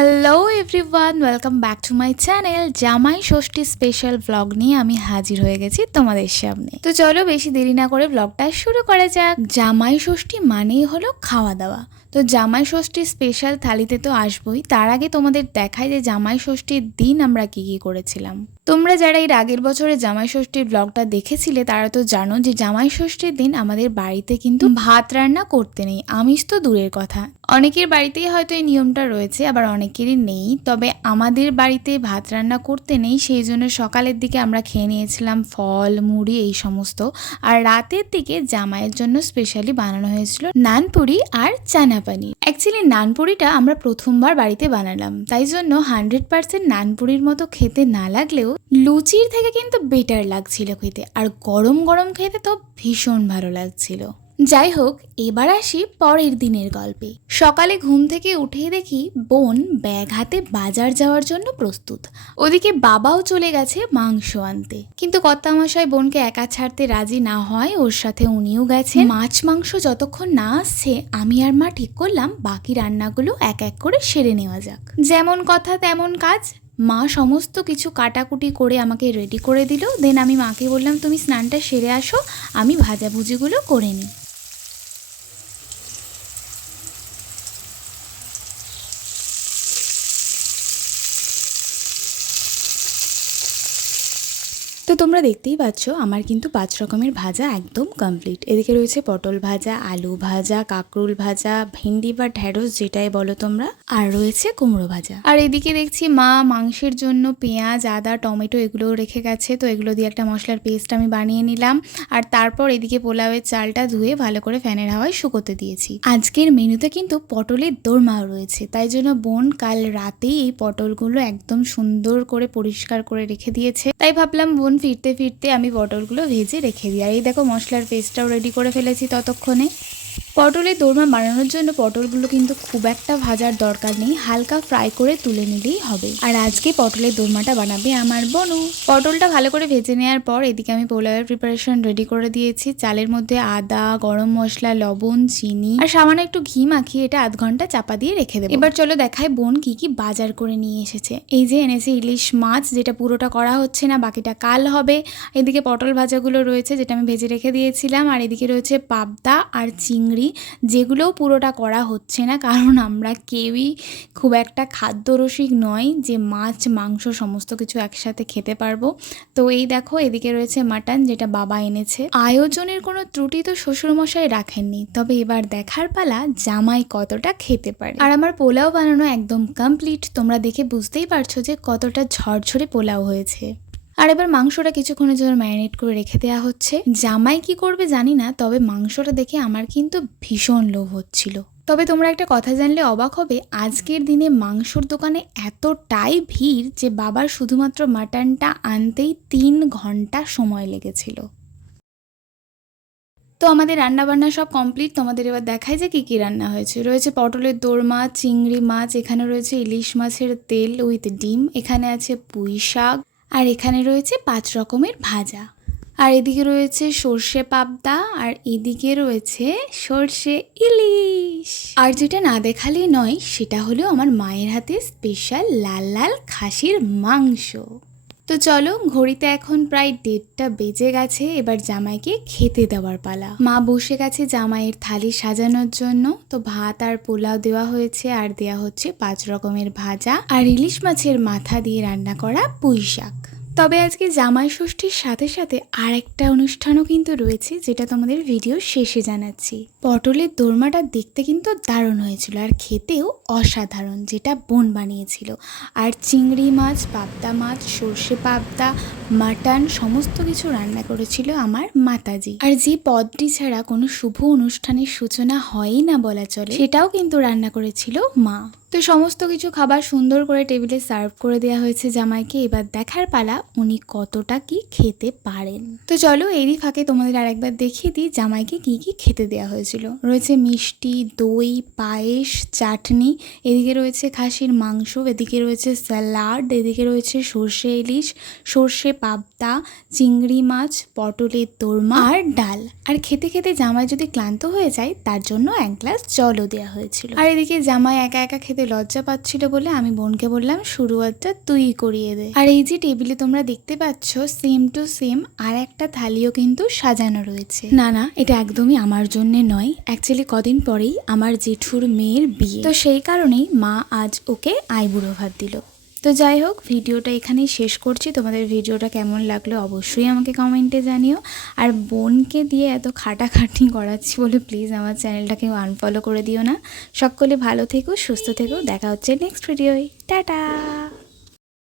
Hello everyone welcome back to my channel Jamai Sasthi special blog নিয়ে আমি হাজির হয়ে গেছি তোমাদের সামনে। তো চলো বেশি দেরি না করে ব্লগটা শুরু করা যাক। জামাই ষষ্ঠী মানেই হলো খাওয়া দাওয়া। তো জামাই ষষ্ঠী স্পেশাল থালিতে তো আসবই। তার আগে তোমাদের দেখায় যে জামাই ষষ্ঠীর দিন আমরা কী কী করেছিলাম। তোমরা যারা এর আগের বছরে জামাই ষষ্ঠীর ব্লগটা দেখেছিলে, তারা তো জানো যে জামাই ষষ্ঠীর দিন আমাদের বাড়িতে কিন্তু ভাত রান্না করতে নেই। আমিষ তো দূরের কথা। অনেকের বাড়িতেই হয়তো এই নিয়মটা রয়েছে, আবার অনেকেরই নেই। তবে আমাদের বাড়িতে ভাত রান্না করতে নেই, সেই জন্য সকালের দিকে আমরা খেয়ে নিয়েছিলাম ফল, মুড়ি, এই সমস্ত। আর রাতের দিকে জামাইয়ের জন্য স্পেশালি বানানো হয়েছিল নানপুরি আর চানা পানির অ্যাকচুয়ালি নানপুরিটা আমরা প্রথমবার বাড়িতে বানালাম। তাই জন্য হান্ড্রেড পার্সেন্ট নানপুরির মতো খেতে না লাগলেও লুচির থেকে কিন্তু বেটার লাগছিল খেতে। আর গরম গরম খেতে তো ভীষণ ভালো লাগছিল। যাই হোক এবার আসি পরের দিনের গল্পে। সকালে ঘুম থেকে উঠে দেখি বোন ব্যাগ হাতে বাজার যাওয়ার জন্য প্রস্তুত। ওদিকে বাবাও চলে গেছে মাংস আনতে। কিন্তু কর্তামশাই বোনকে একা ছাড়তে রাজি না হয়, ওর সাথে উনিও গেছে মাছ মাংস যতক্ষণ না আসছে, আমি আর মা ঠিক করলাম, বাকি রান্নাগুলো এক এক করে সেরে নেওয়া যাক। যেমন কথা তেমন কাজ। মা সমস্ত কিছু কাটাকুটি করে আমাকে রেডি করে দিল। দেন আমি মাকে বললাম, তুমি স্নানটা সেরে আসো, আমি ভাজাভুজিগুলো করে নিই। তো তোমরা দেখতেই পাচ্ছ, আমার কিন্তু পাঁচ রকমের ভাজা একদম কমপ্লিট এদিকে রয়েছে পটল ভাজা, আলু ভাজা, কাকরুল ভাজা, ভেন্ডি বা ঢ্যাঁড়স যেটাই বলো তোমরা, আর রয়েছে কুমড়ো ভাজা। আর এদিকে দেখছি মা মাংসের জন্য পেঁয়াজ, আদা, টমেটো এগুলো রেখে গেছে, তো এগুলো দিয়ে একটা মশলার পেস্ট আমি বানিয়ে নিলাম। আর তারপর এদিকে পোলাওয়ের চালটা ধুয়ে ভালো করে ফ্যানের হাওয়ায় শুকোতে দিয়েছি। আজকের মেনুতে কিন্তু পটলের দোরমাও রয়েছে, তাই জন্য বোন কাল রাতেই এই পটলগুলো একদম সুন্দর করে পরিষ্কার করে রেখে দিয়েছে। তাই ভাবলাম বোন ফিরতে ফিরতে আমি পটলগুলো ভেজে রেখে দিই। আর এই দেখো মশলার পেস্টটাও রেডি করে ফেলেছি ততক্ষণে। পটলের দোরমা বানানোর জন্য পটলগুলো কিন্তু খুব একটা ভাজার দরকার নেই, হালকা ফ্রাই করে তুলে নিলেই হবে। আর আজকে পটলের দোরমাটা বানাবে আমার বনু। পটলটা ভালো করে ভেজে নেওয়ার পর এদিকে আমি পোলাওয়ের প্রিপারেশন রেডি করে দিয়েছি। চালের মধ্যে আদা, গরম মশলা, লবণ, চিনি আর সামান্য একটু ঘি মাখিয়ে এটা আধ ঘণ্টা চাপা দিয়ে রেখে দেবো। এবার চলো দেখায় বোন কি কি বাজার করে নিয়ে এসেছে। এই যে এনেছে ইলিশ মাছ, যেটা পুরোটা করা হচ্ছে না, বাকিটা কাল হবে। এদিকে পটল ভাজাগুলো রয়েছে, যেটা আমি ভেজে রেখে দিয়েছিলাম। আর এদিকে রয়েছে পাবদা আর চিংড়ি। যেগুলোও পুরোটা করা হচ্ছে না। কারণ আমরা কেউই খুব একটা খাদ্যরসিক নয় যে মাছ, মাংস সমস্ত কিছু একসাথে খেতে পারব। তো এই দেখো, এদিকে রয়েছে মাটন, যেটা বাবা এনেছে। আয়োজনের কোনো ত্রুটি তো শ্বশুরমশাই রাখেননি। তবে এবার দেখার পালা, জামাই কতটা খেতে পারে। আর আমার পোলাও বানানো একদম কমপ্লিট তোমরা দেখে বুঝতেই পারছ যে কতটা ঝরঝরে পোলাও হয়েছে। আর এবার মাংসটা কিছুক্ষণের জন্য ম্যারিনেট করে রেখে দেওয়া হচ্ছে। জামাই কি করবে জানি না, তবে মাংসটা দেখে আমার কিন্তু ভীষণ লোভ হচ্ছিল। তবে তোমরা একটা কথা জানলে অবাক হবে, আজকের দিনে মাংসর দোকানে এতটাই ভিড় যে বাবার শুধুমাত্র মাটনটা আনতেই তিন ঘণ্টা সময় লেগেছিল। তো আমাদের রান্না বান্না সব কমপ্লিট, তোমাদের এবার দেখায় যে কী কী রান্না হয়েছে। রয়েছে পটলের দোরমা চিংড়ি মাছ, এখানে রয়েছে ইলিশ মাছের তেল উইথ ডিম, এখানে আছে পুঁই শাক আর এখানে রয়েছে পাঁচ রকমের ভাজা। আর এদিকে রয়েছে সর্ষে পাবদা, আর এদিকে রয়েছে সর্ষে ইলিশ। আর যেটা না দেখালেই নয়, সেটা হলো আমার মায়ের হাতে স্পেশাল লাল লাল খাসির মাংস। তো চলো, ঘড়িতে এখন প্রায় দেড়টা বেজে গেছে, এবার জামাইকে খেতে দেওয়ার পালা। মা বসে গেছে জামাইয়ের থালি সাজানোর জন্য, তো ভাত আর পোলাও দেওয়া হয়েছে, আর দেওয়া হচ্ছে পাঁচ রকমের ভাজা আর ইলিশ মাছের মাথা দিয়ে রান্না করা পুঁই শাক তবে আজকে জামাই ষষ্ঠীর সাথে সাথে আর একটা অনুষ্ঠানও কিন্তু রয়েছে, যেটা তোমাদের ভিডিও শেষে জানাচ্ছি। পটলের দোরমাটা দেখতে কিন্তু দারুণ হয়েছিল আর খেতেও অসাধারণ, যেটা বোন বানিয়েছিল। আর চিংড়ি মাছ, পাবদা মাছ, সর্ষে পাবদা, মাটন সমস্ত কিছু রান্না করেছিল আমার মাতাজি। আর যে পদটি ছাড়া কোনো শুভ অনুষ্ঠানের সূচনা হয়ই না বলা চলে, সেটাও কিন্তু রান্না করেছিল মা। তো সমস্ত কিছু খাবার সুন্দর করে টেবিলে সার্ভ করে দেওয়া হয়েছে জামাইকে। এবার দেখার পালা উনি কতটা কি খেতে পারেন। তো চলো এরই ফাঁকে তোমাদের আর একবার দেখিয়ে দিই জামাইকে কি কি খেতে দেওয়া হয়েছিল। রয়েছে মিষ্টি, দই, পায়েস, চাটনি, এদিকে রয়েছে খাসির মাংস, এদিকে রয়েছে স্যালাড, এদিকে রয়েছে সর্ষে ইলিশ, সর্ষে পাবদা, চিংড়ি মাছ, পটলের দোরমা আর ডাল। আর খেতে খেতে জামাই যদি ক্লান্ত হয়ে যায়, তার জন্য এক গ্লাস জলও দেওয়া হয়েছিল। আর এদিকে জামাই একা একা খেতে দিতে লজ্জা পাচ্ছিল বলে আমি বোনকে বললাম শুরুয়াতটা তুই করিয়ে দে। আর এই যে টেবিলে তোমরা দেখতে পাচ্ছ সেম টু সেম আর একটা থালিও কিন্তু সাজানো রয়েছে। না না, এটা একদমই আমার জন্য নয়। অ্যাকচুয়ালি কদিন পরেই আমার জেঠুর মেয়ের বিয়ে। তো সেই কারণেই মা আজ ওকে আইবুড়ো ভাত দিল। তো যাই হোক, ভিডিওটা এখানেই শেষ করছি। তোমাদের ভিডিওটা কেমন লাগল অবশ্যই আমাকে কমেন্টে জানিও। আর বোনকে দিয়ে এত খাটাখাটি করাচ্ছি বলে প্লিজ আমার চ্যানেলটাকে আনফলো করে দিও না। সকলে ভালো থেকো, সুস্থ থেকো। দেখা হচ্ছে নেক্সট ভিডিওয় টাটা!